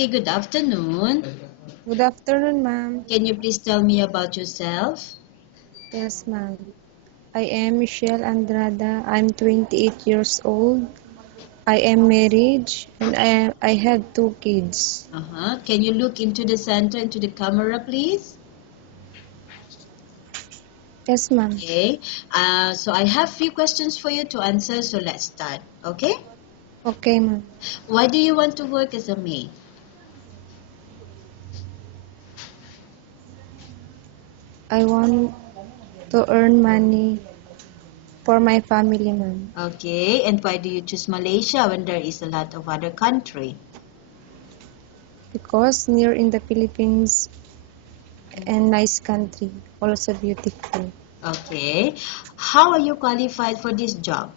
Okay, good afternoon. Good afternoon, ma'am. Can you please tell me about yourself? Yes, ma'am. I am Michelle Andrada. I'm 28 years old. I am married and I have 2 kids. Can you look into the center, into the camera, please? Yes, ma'am. Okay. So I have few questions for you to answer, so let's start. Okay? Okay, ma'am. Why do you want to work as a maid? I want to earn money for my family, ma'am. Okay. And why do you choose Malaysia when there is a lot of other country? Because near in the Philippines and nice country, also beautiful. Okay. How are you qualified for this job?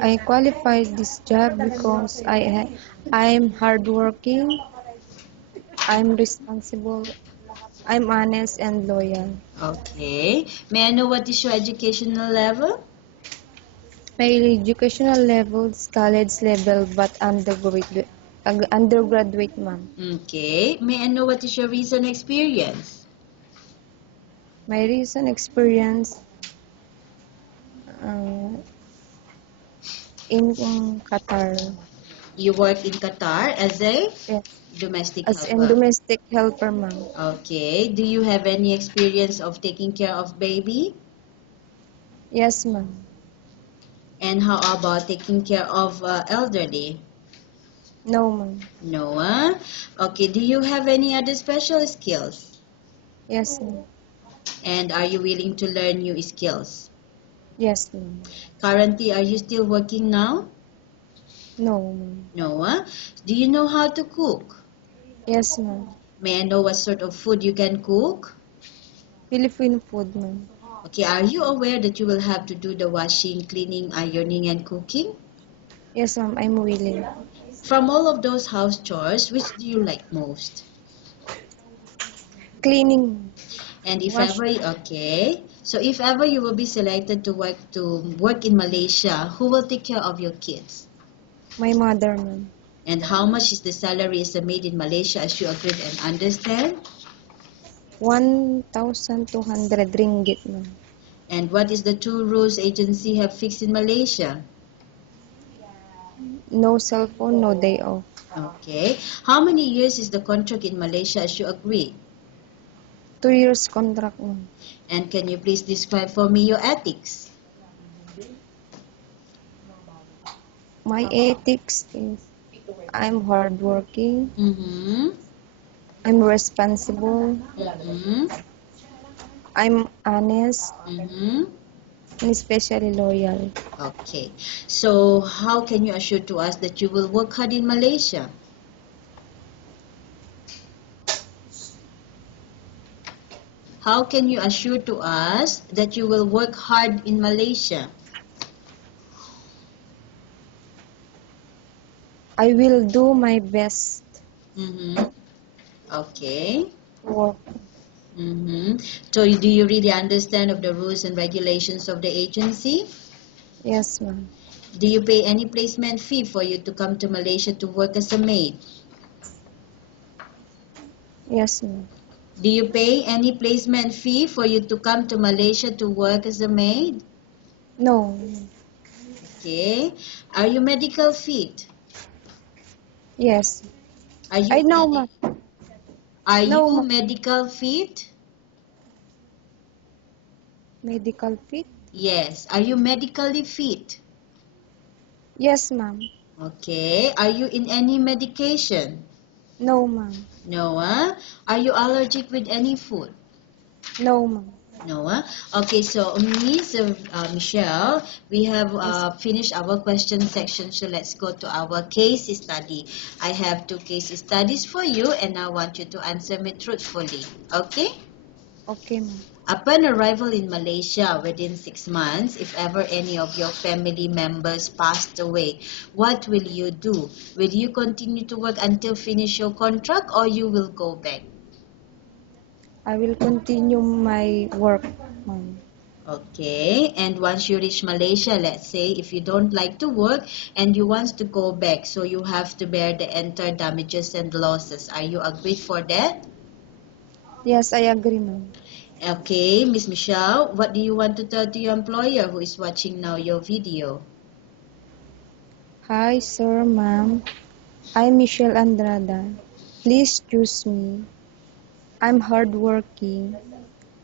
I qualified this job because I'm hardworking, I'm responsible, I'm honest and loyal. Okay. May I know what is your educational level? My educational level is college level but undergraduate, ma'am. Okay. May I know what is your recent experience? My recent experience uh, in Qatar, You work in Qatar as a yes, domestic as in helper. domestic helper, ma'am. Okay. Do you have any experience of taking care of baby? Yes, ma'am. And how about taking care of elderly? No, ma'am. No. Okay. Do you have any other special skills? Yes, ma'am. And are you willing to learn new skills? Yes, ma'am. Currently, are you still working now? No, ma'am. No. Do you know how to cook? Yes, ma'am. May I know what sort of food you can cook? Filipino food, ma'am. Okay, are you aware that you will have to do the washing, cleaning, ironing, and cooking? Yes, ma'am. I'm willing. From all of those house chores, which do you like most? Cleaning, And if wash, ever, okay, so if ever you will be selected to work in Malaysia, who will take care of your kids? my mother, ma'am. And how much is the salary as a maid in Malaysia, as you agreed and understand? 1,200 ringgit, ma'am. And what is the two rules agency have fixed in Malaysia? No cell phone, no day off. Okay, how many years is the contract in Malaysia, as you agree? 2 years contract, ma'am. And can you please describe for me your ethics? My ethics is I'm hardworking, Mm-hmm. I'm responsible, Mm-hmm. I'm honest, Mm-hmm. and especially loyal. Okay. So how can you assure to us that you will work hard in Malaysia? How can you assure to us that you will work hard in Malaysia? I will do my best Mm-hmm. Okay. to work. Mm-hmm. So do you really understand of the rules and regulations of the agency? Yes, ma'am. Do you pay any placement fee for you to come to Malaysia to work as a maid? Yes, ma'am. Do you pay any placement fee for you to come to Malaysia to work as a maid? No. Okay. Are you medical fit? Yes. Are I you know, medi- ma'am. are No, you ma'am. medical fit? Medical fit? Yes. Are you medically fit? Yes, ma'am. Okay. Are you in any medication? No, ma'am. No. Are you allergic with any food? No, ma'am. No. Okay. So, Miss Michelle, we have Yes. finished our question section. So let's go to our case study. I have two case studies for you, and I want you to answer me truthfully. Okay? Okay, ma'am. Upon arrival in Malaysia within 6 months, if ever any of your family members passed away, what will you do? Will you continue to work until finish your contract, or you will go back? I will continue my work, ma'am. Okay, and once you reach Malaysia, let's say if you don't like to work and you want to go back, so you have to bear the entire damages and losses. Are you agreed for that? Yes, I agree, ma'am. Okay, Miss Michelle, what do you want to tell to your employer who is watching now your video? Hi, sir, ma'am. I'm Michelle Andrada. Please choose me. I'm hardworking.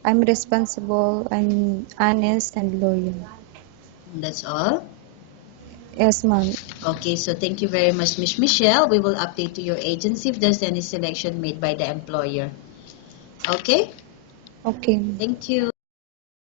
I'm responsible. I'm honest and loyal. That's all. Yes, ma'am. Okay, so thank you very much, Miss Michelle. We will update to your agency if there's any selection made by the employer. Okay, Okay, ma'am. thank you.